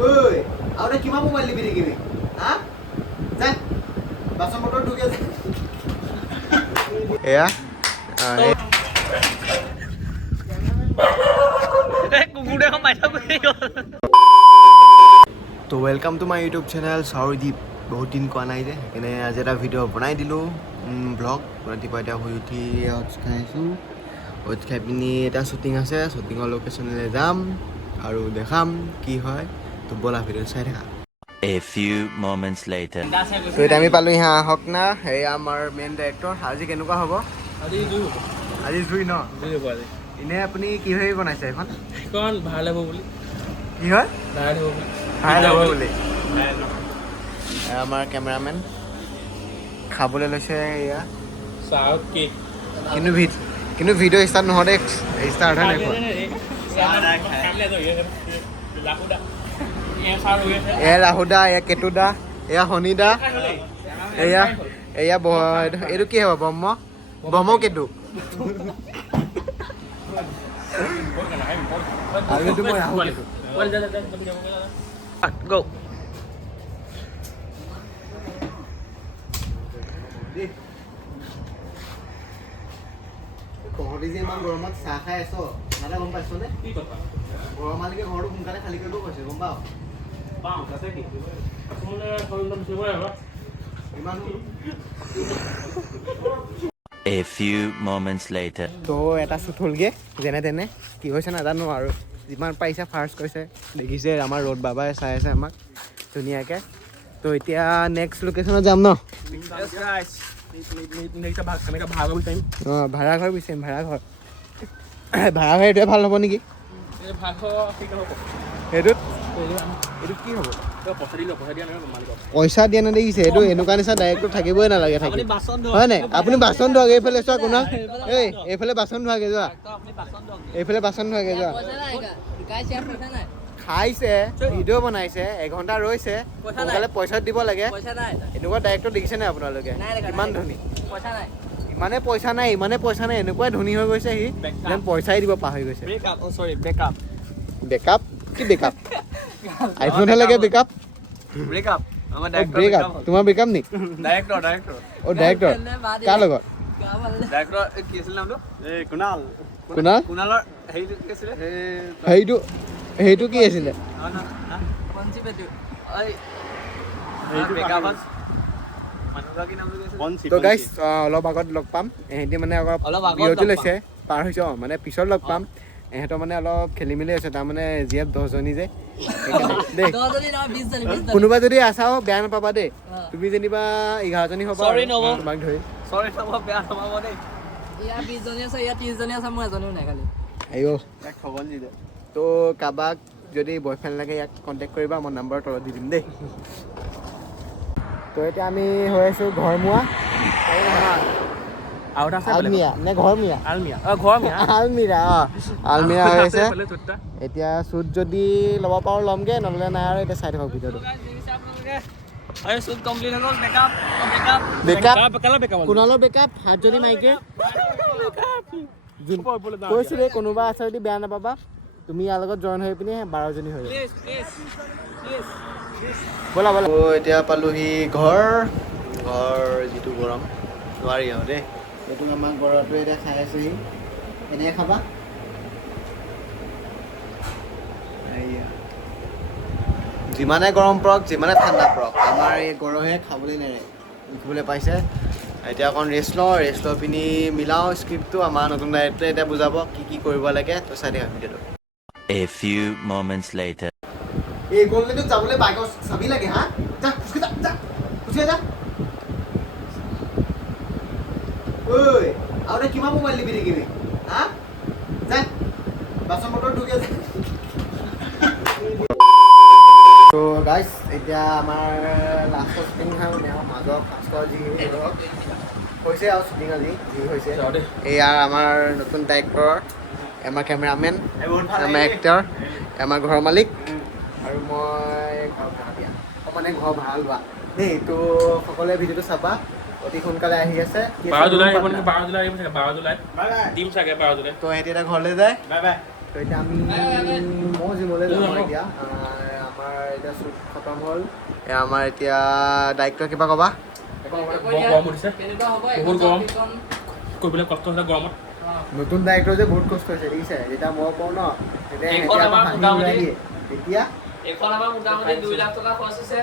ঐ আৰু কিমান মোবাইল টিপি থাকিবি হা যা বাচন বৰ্তন ধুকে যা এয়া তো welcome to my YouTube channel চাউৰদীপ বহুত দিন কোৱা নাই যে সেইকাৰণে আজি এটা ভিডিঅ' বনাই দিলোঁ ব্লগ ৰাতিপুৱা এতিয়া শুই উঠি অ'টছ খাইছোঁ অ'টছ খাই পিনি এটা শ্বুটিং আছে শ্বুটিঙৰ লোকেশ্যনলৈ যাম আৰু দেখাম কি হয় তো ব'লা ভিডিঅ' চাই থাকা A few moments later. তো এতিয়া আমি পালোঁ ইহা আহক না এই আমাৰ মেইন ডাইৰেক্টৰ আজি কেনেকুৱা হ'ব আজি জুই ন এনে আপুনি কি হৈ বনাইছে এখন ভাল হ'ব বুলি কি হয় ভাল হ'ব বুলি ভাল হ'ব বুলি আমাৰ কেমেৰামেন খাবলৈ লৈছে এয়া চাউথ কেক কিন্তু ভিডিঅ' ষ্টাৰ্ট নহওঁতে ষ্টাৰ্ট হয় নাই এয়া ৰাহুদা এয়া কেতুদা এয়া শনিদা এয়া এইটো কি হ'ব ব্ৰহ্ম কেতু আৰু এইটো মই ৰাহু কেতু Go. তহঁতি যে ইমান গৰমত চাহ খাই আছ দাদা গম পাইছ নে ঘৰৰ মালিকে ঘৰটো সোনকালে খালী কৰিব কৈছে গম পাৱ ইমান A few moments later. তো এটা চুট হ'লগৈ যেনে তেনে কি হৈছে নাজানো আৰু যিমান পাৰিছে ফাৰ্ষ্ট কৈছে দেখিছে আমাৰ ৰ'দ বাবাই চাই আছে আমাক ধুনীয়াকৈ তো এতিয়া নেক্সট লোকেশ্যনত যাম ন অঁ ভাড়াঘৰ বিচাৰিম ভাড়াঘৰ এইটোৱে ভাল হ'ব নেকি সেইটোত এইটো কি হ'ব পইচা দিয়া নেদেখিছে এইটো এনেকুৱা নিচিনা ডাইৰেক্টটো থাকিবই নালাগে থাকি হয় নাই আপুনি বাচন ধোৱাগৈ এইফালে চোৱা কোনা এইফালে বাচন ধোৱাগৈ যোৱা এইফালে বাচন ধোৱাগৈ যোৱা খাইছে ভিডিঅ' বনাইছে এঘণ্টা ৰৈছে সোনকালে পইচা দিব লাগে এনেকুৱা ডাইৰেক্টৰ দেখিছে নাই আপোনালোকে কিমান ধনী ইমানে পইচা নাই এনেকুৱাই ধনী হৈ গৈছে সি যেন পইচাই দিব পাহৰি গৈছে বেকআপ কি বেকআপ আইফোনহে লাগে বেকআপ ব্ৰেকআপ তোমাৰ বেকআপ নি অ' ডাইৰেক্টৰ কাৰ লগত সেইটো কি আছিলে তো গাইছ অলপ আগত লগ পাম এহেঁতি মানে অলপ বিৰতি লৈছে পাৰ হৈছে মানে পিছত লগ পাম এহেঁতৰ মানে অলপ খেলি মেলি হৈছে তাৰমানে জিএফ 10জনী যে দেই কোনোবা যদি আছাও বেয়া নাপাবা দেই তুমি যেনিবা 11জনী হ'বা তোমাক ধৰি তো কাৰোবাক যদি বয়ফ্ৰেণ্ড লাগে ইয়াক কণ্টেক্ট কৰিবা মই নম্বৰ তলত দি দিম দেই তো এতিয়া আমি হৈ আছোঁ ঘৰমুৱা আলমিৰা নে ঘৰমীয়া আলমিৰা আলমিৰা হৈ আছে এতিয়া শ্বুট যদি ল'ব পাৰোঁ ল'মগৈ নহ'লে নাই আৰু এতিয়া চাই থাকক ভিডিঅ'টো কুণালৰ বেকআপ 7জনী মাইকী কৈছোঁ দেই কোনোবা আছে যদি বেয়া নাপাবা তুমি ইয়াৰ লগত জইন হৈ পিনি 12জনী হৈ যাব ব'লা এতিয়া পালোহি ঘৰ যিটো গৰম নোৱাৰি আৰু দেই এইটো আমাৰ ঘৰতো এতিয়া খাই আছোহি এনেকৈ খাবা যিমানে গৰম পৰক যিমানে ঠাণ্ডা পৰক আমাৰ এই গৰমে খাবলৈ নেৰে দেখিবলৈ পাইছে এতিয়া অকণ ৰেষ্ট লৈ পিনি মিলাওঁ স্ক্ৰিপ্টটো আমাৰ নতুন ডাইৰেক্টৰে এতিয়া বুজাব কি কৰিব লাগে তো চাই দিয়া ভিডিঅ'টো A few moments later. এই গ'লটোত যাবলৈ বাইকৰ চাবি লাগে হা যা খুচি যা ঐ আৰু কিমান মোবাইল টিপি থাকিবি হা যা বাচন বৰ্তন ধুকে যা তো গাইছ এতিয়া আমাৰ লাষ্টৰ শ্বুটিং মানে মাজৰ ফাৰ্ষ্টৰ যি হৈছে আৰু শ্বুটিং আজি যি হৈছে এয়া আমাৰ নতুন ডাইৰেক্টৰ আমাৰ কেমেৰামেন আমাৰ এক্টৰ আমাৰ ঘৰৰ মালিক আৰু মই ঘৰ ভাড়া লোৱা দেই তো সকলোৱে ভিডিঅ'টো চাবা অতি সোনকালে আহি আছে 12 জুলাই তো এহেঁতি এটা ঘৰলৈ যায় তো এতিয়া আমি মই জিমলৈ যাম এতিয়া আমাৰ আমাৰ এতিয়া শ্বুট খতম হ'ল এয়া আমাৰ এতিয়া ডাইৰেক্টৰ কিবা ক'বা গৰম উঠিছে বহুত গৰম কৰিবলৈ কষ্ট হৈছে গৰমত নতুন ডাইৰেক্টৰ যে বহুত কষ্ট হৈছে দেখিছে যেতিয়া মই কওঁ ন তেতিয়া এখন আমাৰ মোটামুটি 2 লাখ টকা খৰচ হৈছে।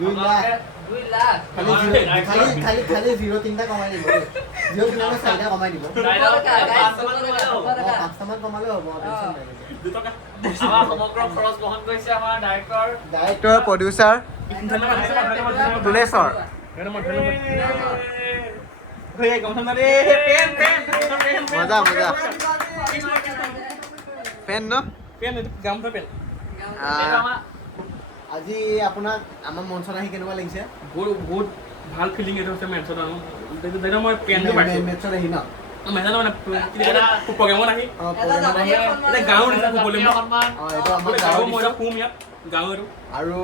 2 লাখ 2 লাখ খালি 0.3টা কমাই দিব 0.4টা কমাই দিব 5টামান কমালেও হ'ব আমাৰ সমগ্ৰ খৰচ বহন কৰিছে আমাৰ ডাইৰেক্টৰ প্ৰডিউচাৰ তুলেশ্বৰ মজা মজা পেন ন গামছা পেন আজি আপোনাক আমাৰ মঞ্চত আহি কেনেকুৱা লাগিছে বহুত ভাল ফিলিং এইটো হৈছে মেটছত যেতিয়া মই পেনটো পাইছোঁ মেটছত আহি ন মেটছত মানে প্ৰগ্ৰেমত আহি এতিয়া গাঁৱৰ নিচিনা শুবলৈ এইটো আমাৰ গাঁৱৰ মই এতিয়া শুম ইয়াত গাঁৱৰ আৰু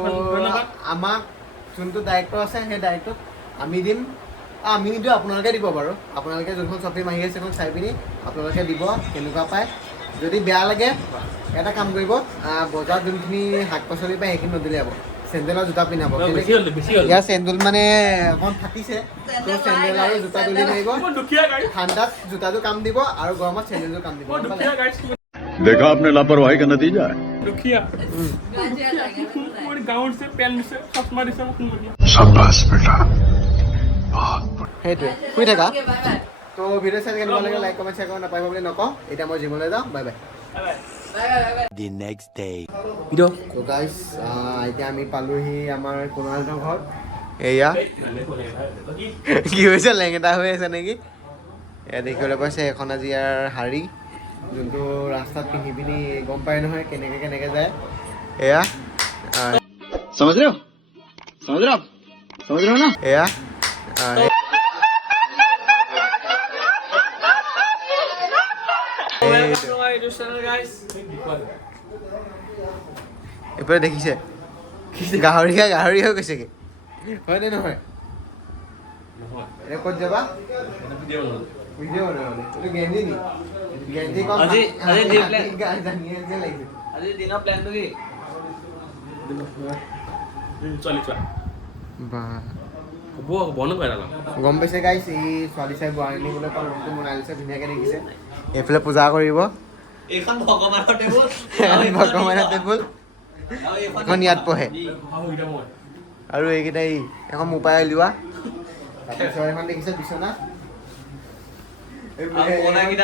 আমাক যোনটো ডাইৰেক্টৰ আছে সেই ডাইৰেক্টৰক আমি দিম আমি নিদিওঁ আপোনালোকে দিব বাৰু আপোনালোকে যোনখন শ্বপিং আহি আছে সেইখন চাই পিনি আপোনালোকে দিব কেনেকুৱা পায় যদি বেয়া লাগে এটা কাম কৰিব বজাৰত যোনখিনি শাক পাচলি পায় সেইখিনি নদিলে হ'ব চেণ্ডেলৰ জোতা পিন্ধাব ইয়াৰ চেণ্ডেল মানে অকণ ফাটিছে তো চেণ্ডেল আৰু জোতা তুলি থাকিব ঠাণ্ডাত জোতাটো কাম দিব আৰু গৰমত চেণ্ডেলটো কাম দিব देखा आपने लापरवाही का नतीजा है দুখীয়া গাঁৱৰ দিছে পেন দিছে চশমা দিছে शाबाश बेटा সেইটোৱে শুই থাকা তো ভিডিঅ' চাই কেনেকুৱা লাগে লাইক কমেণ্ট শ্বেয়াৰ কৰিব নাপাব বুলি নকওঁ এতিয়া মই জিমলৈ যাওঁ bye bye The next day. তো গাইছ এতিয়া আমি পালোহি আমাৰ কুণালহঁতৰ ঘৰত এয়া কি হৈছে লেঙেটা হৈ আছে নেকি এয়া দেখিবলৈ পাইছে এখন আজি ইয়াৰ শাৰী যোনটো ৰাস্তাত পিন্ধি পিনি গম পায় নহয় কেনেকৈ যায় এয়া समझ रहे हो ना এয়া এবাৰ দেখিছে গাহৰি হৈ গৈছেগে হয়নে নহয় ক'ত যাবা ভিডিঅ' বনাবলৈ এইটো গেঞ্জি নি গেঞ্জি কম জানিয়ে যে লাগিছে আজি দিনৰ প্লেনটো কি গম পাইছে গাইছ ই ছোৱালী চাই বোৱাৰী বোলে ৰুমটো বনাই দিছে ধুনীয়াকৈ দেখিছে এইফালে পূজা কৰিব এইখন ভগৱানৰ টেবুল ভগৱানৰ টেবুল এখন ইয়াত পঢ়ে আৰু এইকেইটা এখন মোবাইল লোৱা তাৰপিছত এখন দেখিছে বিচনা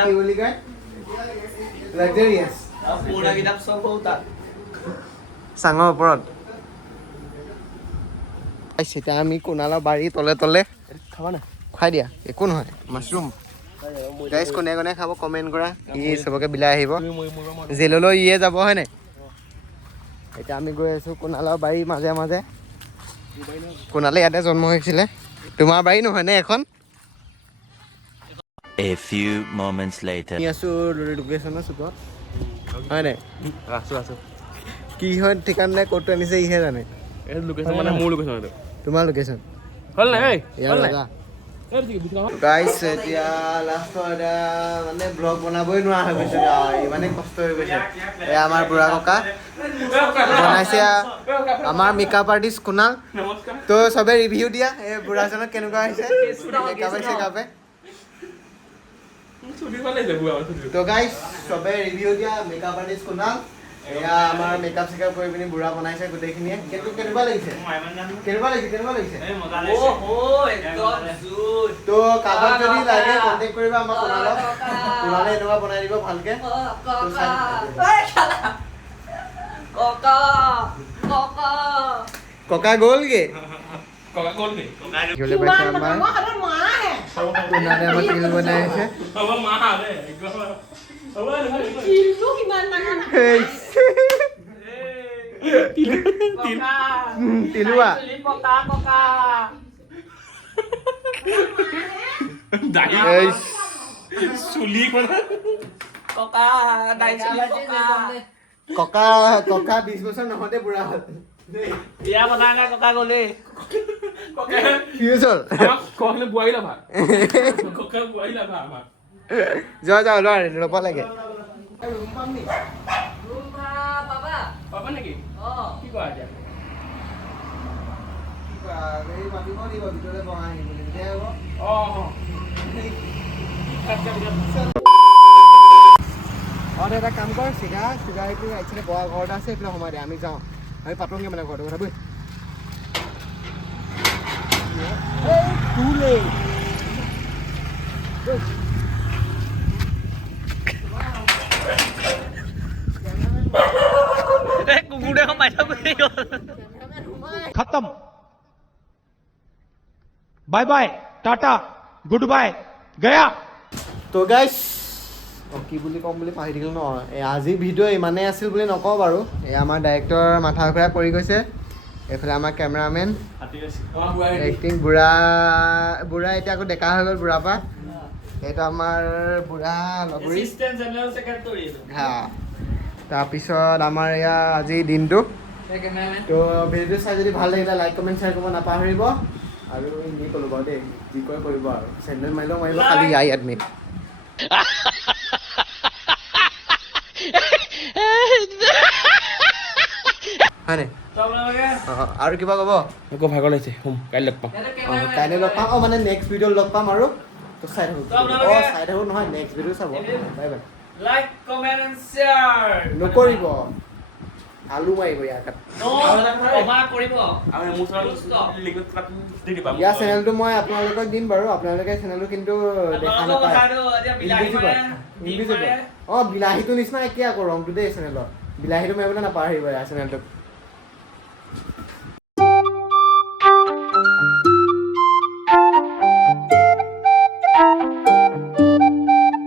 কি বুলি কয় লাক্সাৰিয়াছ পুৰণা কিতাপ চব হ'ল তাত চাঙৰ ওপৰত এতিয়া আমি কুণালৰ বাৰী তলে খাবা না খুৱাই দিয়া একো নহয় মাছৰুম গাইছ কোনে কোনে খাব কমেণ্ট কৰা ই চবকে বিলাই আহিব জেললৈ ইয়ে যাব হয় নাই এতিয়া আমি গৈ আছোঁ কুণালৰ বাৰীৰ মাজে মাজে কুণালে ইয়াতে জন্ম হৈছিলে তোমাৰ বাৰী নহয় নে এখন A few moments later. আমি আছোঁ লোকেশ্যনৰ চুকত হয় নাই আছোঁ কি হয় ঠিকান নাই ক'তো আনিছে ইহে জানে এইটো লোকেশ্যন মানে মোৰ লোকেশ্যন এইটো তোমাৰ লোকেশ্যন হ'ল নাই ইয়াৰ লগা গাইছ এতিয়া লাষ্টত এতিয়া মানে ব্লগ বনাবই নোৱাৰা হৈ গৈছে ইমানেই কষ্ট হৈ গৈছে এয়া আমাৰ বুঢ়া ককা বনাইছে আমাৰ মেকআপ আৰ্টিষ্ট কুণাল তো চবে ৰিভিউ দিয়া এই বুঢ়াজনক কেনেকুৱা হৈছে মেকআপে তো গাইছ চবে ৰিভিউ দিয়া মেকআপ আৰ্টিষ্ট কুণাল এয়া আমাৰ মেকআপ চেকআপ কৰি পিনি বুঢ়া বনাইছে গোটেইখিনিয়ে কিন্তু কেনেকুৱা লাগিছে তো কাৰোবাক যদি লাগে কণ্টেক্ট কৰিবা আমাৰ কুণালে এনেকুৱা বনাই দিব ভালকে ককা গ'লগে দেখিবলৈ পাইছে আমাৰ কুণালে আমাৰ তিল বনাই আছে তিলুৱা ককা 20 বছৰ নহওঁতে বুঢ়া হ'ল বিয়া বনাই নাই ককা গ'লেই যোৱা লোৱা ল'ব লাগে পাবা নেকি কি কৰা এতিয়া এই মাতিব লাগিব ভিতৰলৈ বহাই আনিবলৈ তেতিয়াহে হ'ব দে এটা কাম কৰ চিধা এইটো একচুৱেলি বহা ঘৰ এটা আছে এইফালে সোমাই দে আমি যাওঁ আমি পাতোঁগৈ মানে ঘৰটোৰ কথা বৈ কুকুৰে সোমাই থৈ গুচি গ'ল खत्म bye bye tata good bye गया তো গাইছ কি বুলি ক'ম বুলি পাহৰি থাকিলোঁ ন আজিৰ ভিডিঅ' ইমানেই আছিল বুলি নকওঁ বাৰু এই আমাৰ ডাইৰেক্টৰ মাথা ঘূৰাই পৰি গৈছে এইফালে আমাৰ কেমেৰামেন এক্টিং বুঢ়া এতিয়া আকৌ ডেকা হৈ গ'ল বুঢ়াৰ পৰা এইটো আমাৰ বুঢ়া লগৰী হা তাৰপিছত আমাৰ এয়া আজিৰ দিনটো তো ভিডিঅ'টো চাই যদি ভাল লাগিলে লাইক কমেণ্ট শ্বেয়াৰ কৰিব নাপাহৰিব আৰু যি ক'লোঁ বাৰু দেই যি কৰে কৰিব আৰু চেণ্ডেল মাৰিলেও মাৰিব খালি আই এডমিট হয়নে আৰু কিবা ক'ব আকৌ ভাগৰ লাগিছে কাইলৈ লগ পাম কাইলৈ লগ পাম মানে নেক্সট ভিডিঅ'ত লগ পাম আৰু তো চাই থাকোঁ চাই থাকোঁ নহয় নেক্সট ভিডিঅ' চাব bye bye like comment and share নকৰিব আলু মাৰিব ইয়াৰ কাট কৰিব আৰু মোৰ দি দিবা ইয়াৰ চেনেলটো মই আপোনালোকক দিম বাৰু আপোনালোকে চেনেলটো কিন্তু দেখা নাপায় ইনভিজিবল অঁ বিলাহীটো নিচিনা একেই আকৌ ৰংটো দেই চেনেলৰ বিলাহীটো মাৰিবলৈ নাপাহৰিব ইয়াৰ চেনেলটোত